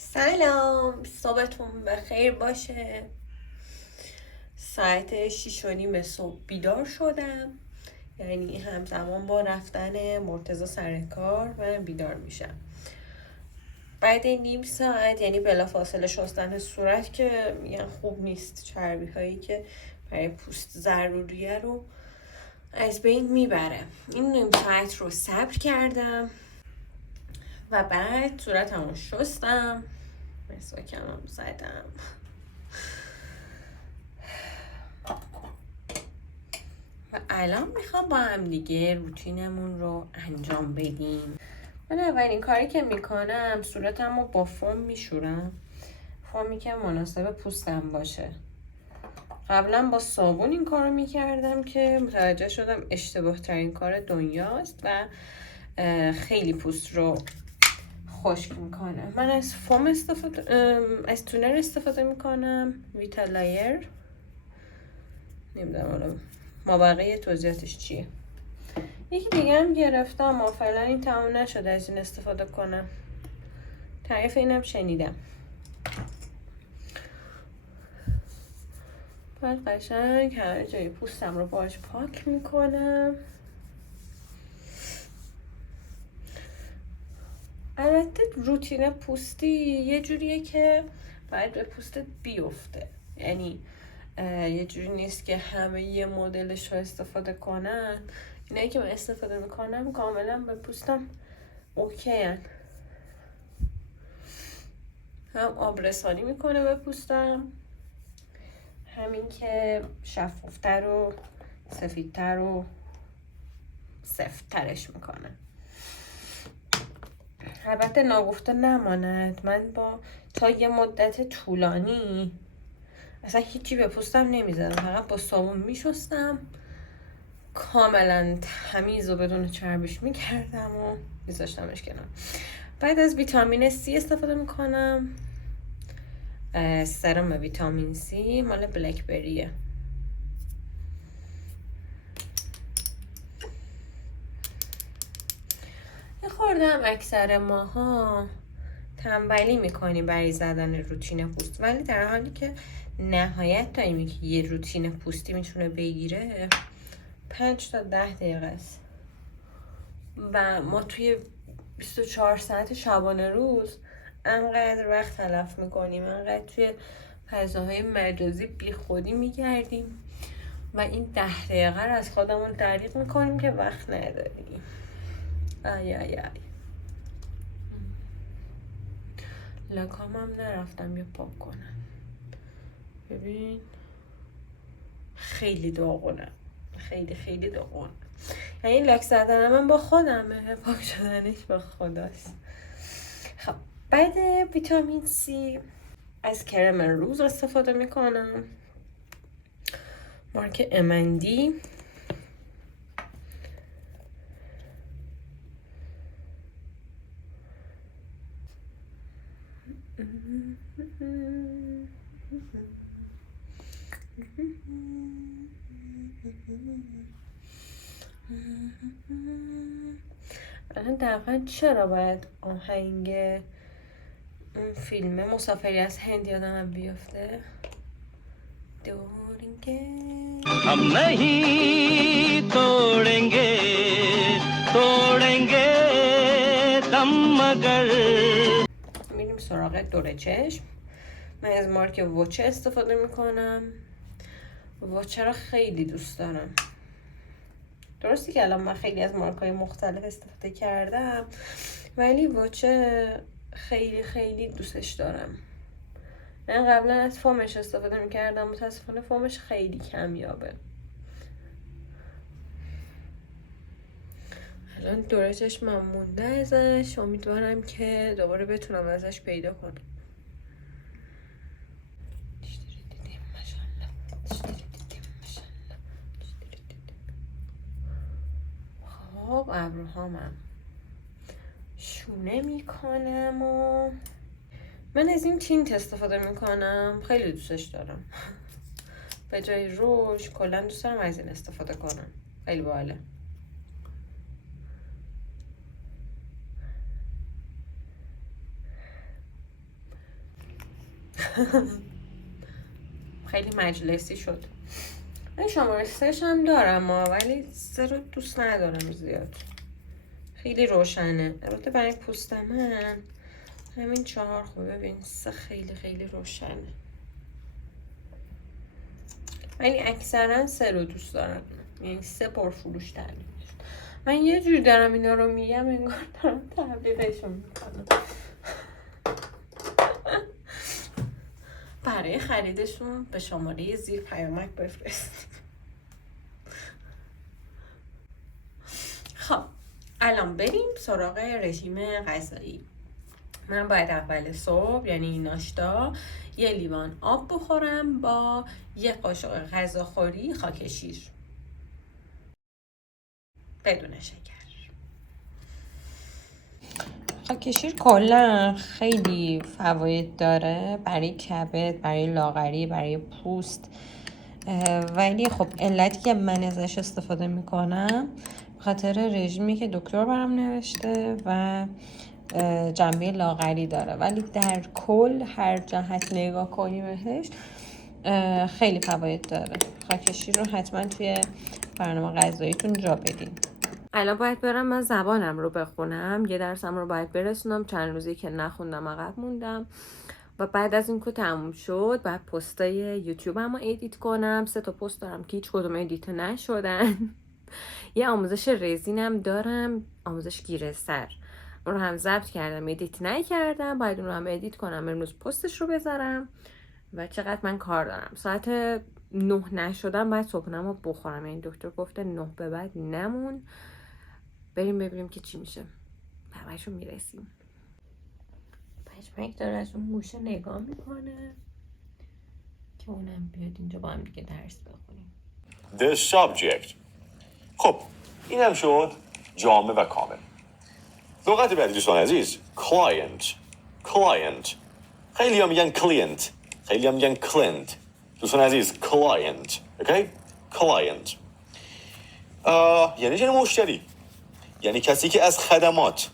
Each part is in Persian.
سلام، صبحتون بخیر باشه. ساعت 6:30 صبح بیدار شدم، یعنی همزمان با رفتن مرتضی سر کار من بیدار میشم. بعد نیم ساعت، یعنی بلافاصله شستن صورت که میگن خوب نیست، چربی هایی که برای پوست ضروریه رو از بین میبره. این نیم ساعت رو صبر کردم و بعد صورتم رو شستم، مسواکم هم زدم و الان میخوام با هم دیگه روتینمون رو انجام بدیم. من اولین کاری که میکنم صورتم رو با فوم میشورم، فومی که مناسب پوستم باشه. قبلا با صابون این کار رو میکردم که متوجه شدم اشتباه ترین کار دنیاست و خیلی پوست رو خشک میکنه. من از فوم از تونر استفاده میکنم، ویتا لایر. نمیدونم حالا مابقی توضیحاتش چیه. یکی دیگه هم گرفتم و فعلا این تمام نشده از این استفاده کنم. تعریف اینم شنیدم. بعد قشنگ هر جای پوستم رو باش پاک میکنم. البته روتین پوستی یه جوریه که باید به پوستت بیفته، یعنی یه جوری نیست که همه یه مدلش رو استفاده کنن. اینایی که من استفاده میکنم کاملا به پوستم اوکی هن. هم آبرسانی میکنه به پوستم، همین که شفافتر و سفیدتر و سفت‌ترش میکنه. البته ناگفته نماند، من تا یه مدت طولانی اصلا هیچی به پوستم نمیزدم، فقط با صابون میشستم، کاملا تمیز و بدون چربیش میکردم و میذاشتمش کنار. بعد از ویتامین C استفاده میکنم، سرم ویتامین C مال بلکبریه. یه خوردم اکثر ماها تنبلی میکنی برای زدن روتین پوست، ولی در حالی که نهایت تایمی که یه روتین پوستی میتونه بگیره 5 تا 10 دقیقه است و ما توی 24 ساعت شبانه روز انقدر وقت تلف میکنیم، انقدر توی فضاهای مجازی بی خودی میگردیم و این 10 دقیقه رو از خودمون دریغ میکنیم که وقت نداریم. آی آی آی. لکامم نرفتم یه پاک کنم، ببین خیلی داغونه، خیلی خیلی داغونه. یعنی این لاک زدن من با خودمه، پاک شدنش با خداست. خب بعد ویتامین C از کرم روز استفاده میکنم، مارک امندی. الان دقیقا چرا باید آهنگ اون فیلم مسافری از هند یادم بیفته؟ دوریگه हम नहीं तोड़ेंगे तोड़ेंगे दम मगर. میریم سراغ دور چشم. من از مارک ووچه استفاده میکنم. ووچه رو خیلی دوست دارم. درستی که الان من خیلی از مارک های مختلف استفاده کردم، ولی ووچه خیلی خیلی دوستش دارم. من قبلا از فومش استفاده میکردم، متاسفانه فومش خیلی کمیابه. الان دور چشمم مونده ازش، امیدوارم که دوباره بتونم ازش پیدا کنم. خب ابروهامم شونه میکنم و من از این تینت استفاده میکنم، خیلی دوستش دارم. به جای روش کلا دوست دارم از این استفاده کنم، خیلی باحاله. خیلی مجلسی شد. من شماره 3 هم دارم ولی 3 رو دوست ندارم زیاد، خیلی روشنه. البته برای پوست من همین 4 خوبه. ببین 3 خیلی خیلی روشنه، ولی اکثرا 3 رو دوست دارم، یعنی 3 پرفروش تر. من یه جوری دارم اینا رو میگم انگار دارم تبلیغشون میکنم. برای خریدشون به شماره زیر پیامک بفرستید. خب الان بریم سراغ رژیم غذایی. من باید اول صبح یعنی ناشتا یه لیوان آب بخورم با یه قاشق غذاخوری خاک شیر بدون شکر. خاک شیر کلا خیلی فواید داره برای کبد، برای لاغری، برای پوست، ولی خب علتی که من ازش استفاده میکنم خاطر رژیمی که دکتر برام نوشته و جنبه لاغری داره، ولی در کل هر جهت نگاه کنی بهش خیلی فواید داره. خاک شیر رو حتما توی برنامه غذاییتون جا بدین. الان باید برم من زبانم رو بخونم، یه درسم رو باید برسونم، چند روزی که نخوندم عقب موندم و بعد از این که تموم شد بعد پستای یوتیوبم رو ادیت کنم. 3 تا پست دارم که هیچ کدوم ادیت نشدن. یه آموزش رزینم دارم، آموزش گیره سر، اون رو هم ضبط کردم ادیت نکردم، باید اون رو هم ادیت کنم امروز پستش رو بذارم. و چقدر من کار دارم، ساعت 9 نشدم باید صبحونم رو بخورم، یعنی دکتر گفته 9 به بعد نمون. بریم ببینیم که چی میشه. همش رو میرسیم. پشمک داره از اون گوشه نگاه میکنه که اونم بیاد اینجا با هم دیگه درس بخونیم. The subject. خب اینم شد جامع و کامل. لغت بعدی دوستان عزیز client. client. خیلی هم میگن client، خیلی هم میگن client. دوستان عزیز client. اوکی؟ client. یعنی مشتری، یعنی کسی که از خدمات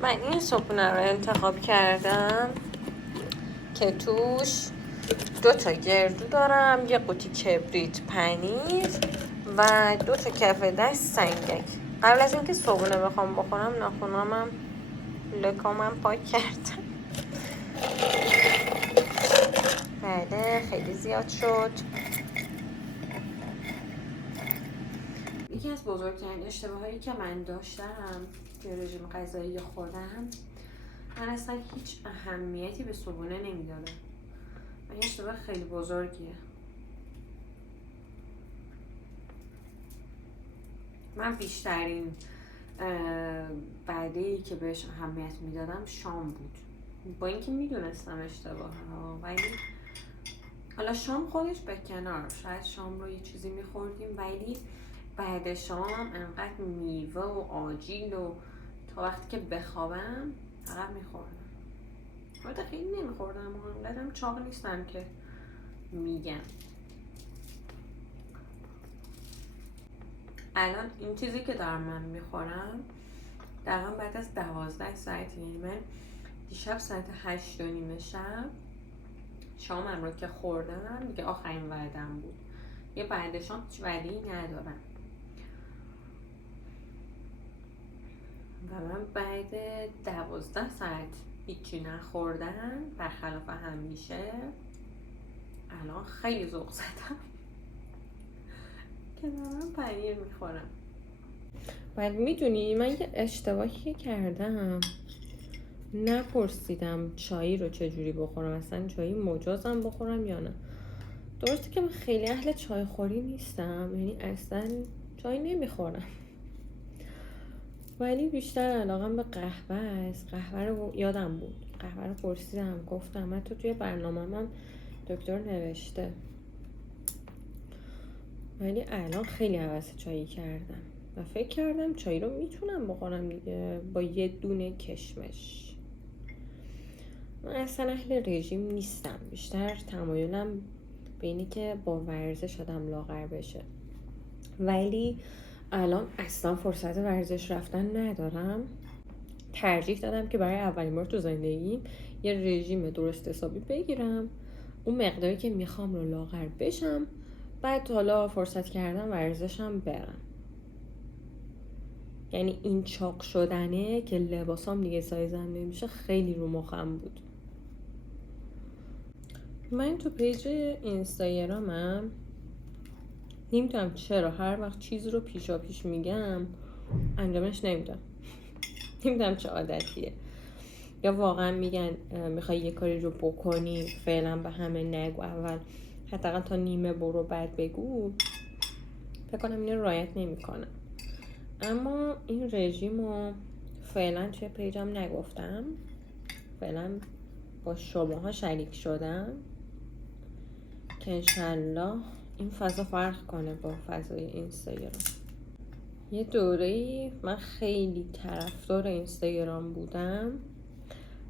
من این صبحونه رو انتخاب کردم که توش 2 تا گردو دارم، یه قوطی کبریت، پنیر و 2 تا کف دست سنگک. قبل از اینکه صبحونه بخوام بخورم ناخنامم لکامم پاک کردم. بله خیلی زیاد شد. یکی از بزرگترین اشتباهایی که من داشتم توی رژیم غذایی خودم، من اصلا هیچ اهمیتی به صبحونه نمیدادم. این اشتباه خیلی بزرگیه. من بیشترین بعدی که بهش اهمیت میدادم شام بود، با اینکه میدونستم اشتباهه ها، ولی حالا شام خودش به کنار، شاید شام رو یه چیزی میخوردیم، ولی بعد شام انقدر میوه و آجیل و تا وقتی که بخوابم فقط میخوردم. البته خیلی نمیخوردم، انقدرم چاق نیستم که میگم. الان این چیزی که دارم من میخورم دقیقا بعد از 12 ساعت، یعنی من دیشب ساعت 8:30 شب شامم رو که خوردم دیگه آخرین وعدم بود. یه بعد شام هیچ وعده‌ای ندارم و من بعد 12 ساعت هیچی نخوردن برخلاف همیشه الان خیلی ذوق زدم که دارم پنیر میخورم. بعد میدونی من یه اشتباهی کردم، نپرسیدم چایی رو چجوری بخورم، اصلا چایی مجازم بخورم یا نه. درسته که من خیلی اهل چای خوری نیستم، یعنی اصلا چای نمیخورم، ولی بیشتر علاقم به قهوه است. قهوه رو یادم بود، قهوه رو پرسیدم، گفتم من توی برنامه من دکتر نوشته، ولی الان خیلی هوس چایی کردم و فکر کردم چای رو میتونم بخورم دیگه با یه دونه کشمش. من اصلا اهل رژیم نیستم، بیشتر تمایلم به اینه که با ورزش آدم لاغر بشه. ولی الان اصلا فرصت ورزش رفتن ندارم. ترجیح دادم که برای اولین بار تو زندگیم یه رژیم درست حسابی بگیرم، اون مقداری که میخوام رو لاغر بشم، بعد حالا فرصت کردم ورزشم برم. یعنی این چاق شدنه که لباسام دیگه سایزم نمیشه خیلی رو مخم بود. من تو پیج اینستاگرامم نمیدونم چرا هر وقت چیز رو پیشا پیش میگم انجامش نمیدم. نمیدونم چه عادتیه. یا واقعا میگن میخوای یه کاری رو بکنی فعلا به همه نگو، اول حداقل تا نیمه برو بعد بگو. فکر کنم اینو رعایت نمیکنم. اما این رژیم رو فعلا توی پیجم نگفتم، فعلا با شماها شریک شدم که انشالله این فضا فرق کنه با فضای اینستاگرام. یه دوره‌ای من خیلی طرفدار اینستاگرام بودم،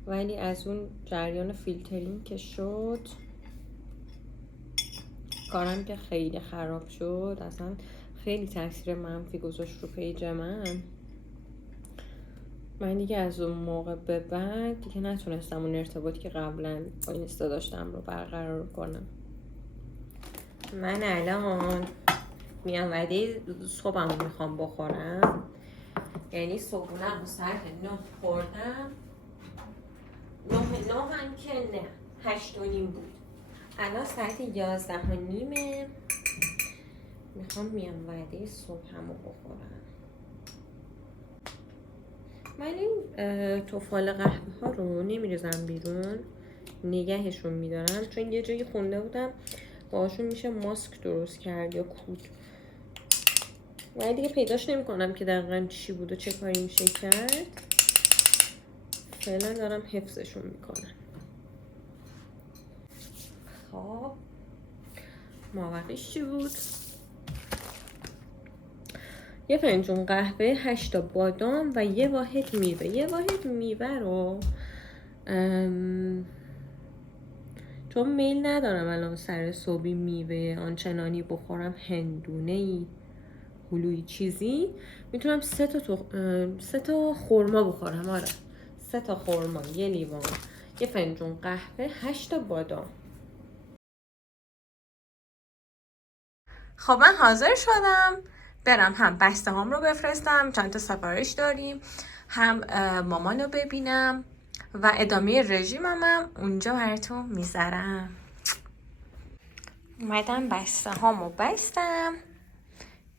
ولی از اون جریان فیلترینگ که شد کارم که خیلی خراب شد، اصلا خیلی تاثیر منفی گذاشت رو پیج من دیگه از اون موقع به بعد دیگه نتونستم اون ارتباطی که قبلا با اینستا داشتم رو برقرار کنم. من الان میام وعده صبحم رو میخوام بخورم، یعنی صبحونه رو ساعت 9 خوردم. 9 هم که نه 8 و نیم بود، الان ساعت 11 و نیمه. میخوام میام وعده صبحم رو بخورم. من این توفال قهوه ها رو نمیریزم بیرون، نگهشون میدارم، چون یه جایی خونده بودم باشون میشه ماسک درست کرد یا کود، ولی دیگه پیداش نمی کنم که دقیقا چی بود و چه کاری میشه کرد. فعلا دارم حفظشون میکنم. خب ماوقعش چی بود؟ یه فنجون قهوه، 8 تا بادام و یه واحد میوه. یه واحد میوه رو چون میل ندارم الان سر صبحی میوه آنچنانی بخورم، هندونه‌ای هلوی چیزی، میتونم 3 تا خورما بخورم. آره 3 تا خورما، یه لیوان، یه فنجون قهوه، 8 تا بادام. خب من حاضر شدم برم هم بسته هام رو بفرستم، چند تا سفارش داریم، هم مامانو ببینم و ادامه رژیمم اونجا براتون میذارم. اومدم بسته هامو بستم،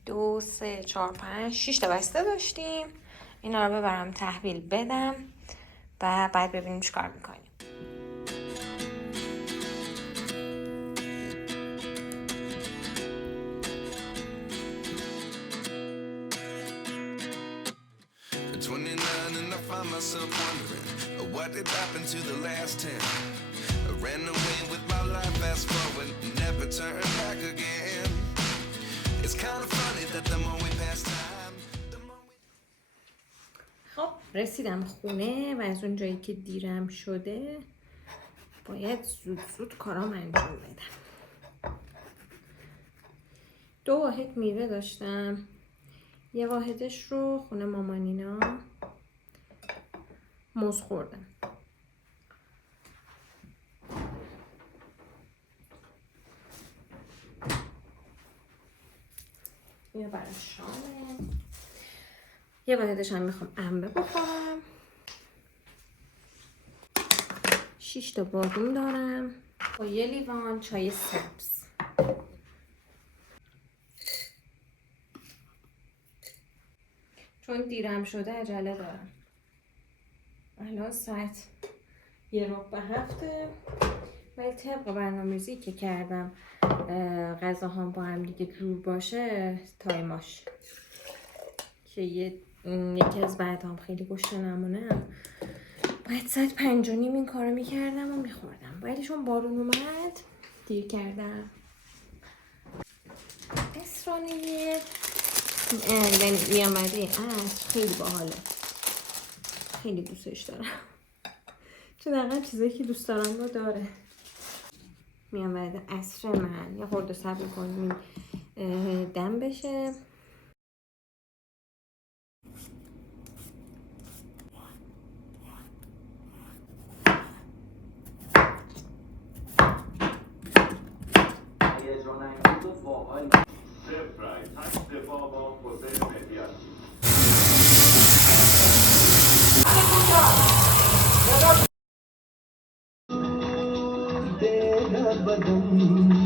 2 3 4 5 6 تا بسته داشتیم. اینا رو ببرم تحویل بدم و بعد ببینیم چیکار میکنیم. Myself wondering what did happen to the last 10. I ran away with my life, fast forward, never turn back again. It's kind of funny that the more we pass time, the more we... خب رسیدم خونه و از اون جایی که دیرم شده باید زود کارام انجام بدم. 2 واحد میوه داشتم، یه واحدش رو خونه مامانینا موز خوردم. یه برای شامه، یه واحدش هم میخوام انبه بخورم. 6 تا بادوم دارم با یه لیوان چای سبز. چون دیرم شده عجله دارم. الان ساعت 6:45 ولی طبق برنامه‌ریزی که کردم غذاهام با هم دیگه جور باشه تایماش که یکی از بعدام خیلی گشنه نمونم باید ساعت 5:30 این کارو میکردم و میخوردم، ولی چون بارون اومد دیر کردم. اسرانه میامده خیلی باحاله، خیلی دوستش دارم، چون دقیقا چیزایی که دوست دارم رو داره. میامده عصر من یه خورده صبر کنیم دم بشه. तेरा बदन